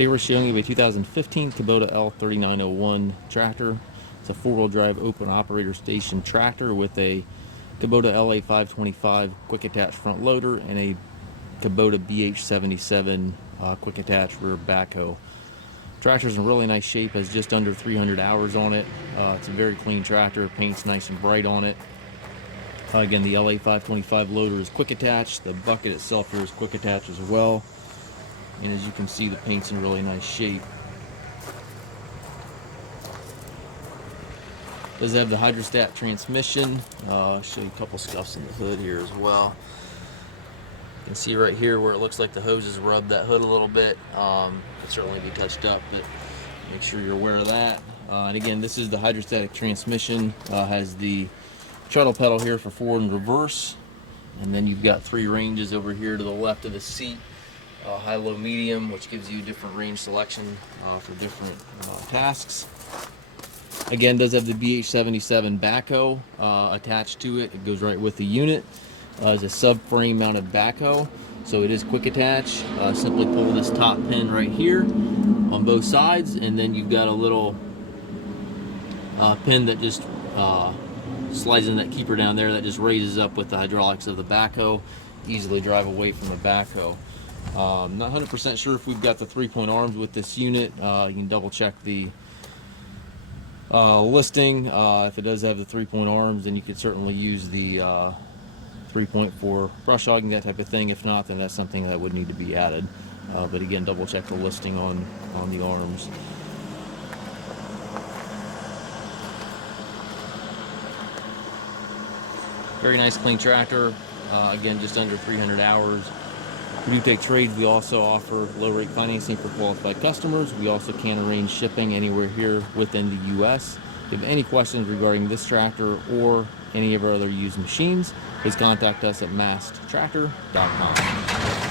Today we're showing you a 2015 Kubota L3901 tractor. It's a four-wheel drive open operator station tractor with a Kubota LA525 quick attach front loader and a Kubota BH77 quick attach rear backhoe. Tractor's in really nice shape, has just under 300 hours on it. It's a very clean tractor, paint's nice and bright on it. Again, the LA525 loader is quick attach. The bucket itself here is quick attach as well. And as you can see, the paint's in really nice shape. Does have the hydrostat transmission. I'll show you a couple scuffs in the hood here as well. You can see right here where it looks like the hoses rubbed that hood a little bit. Could certainly be touched up, but make sure you're aware of that. And again, this is the hydrostatic transmission. Has the shuttle pedal here for forward and reverse, and then you've got three ranges over here to the left of the seat. High, low, medium, which gives you different range selection for different tasks. Again, does have the BH77 backhoe attached to it. It goes right with the unit. It's a subframe mounted backhoe, so it is quick attach. Simply pull this top pin right here on both sides, and then you've got a little pin that just slides in that keeper down there that just raises up with the hydraulics of the backhoe. Easily drive away from the backhoe. Not 100% sure if we've got the 3-point arms with this unit. You can double check the listing. If it does have the 3-point arms, then you could certainly use the 3-point for brush hogging, that type of thing. If not, then that's something that would need to be added. But again, double check the listing on the arms. Very nice, clean tractor. Again, just under 300 hours. We do take trades. We also offer low rate financing for qualified customers. We also can arrange shipping anywhere here within the U.S. If you have any questions regarding this tractor or any of our other used machines, please contact us at masttractor.com.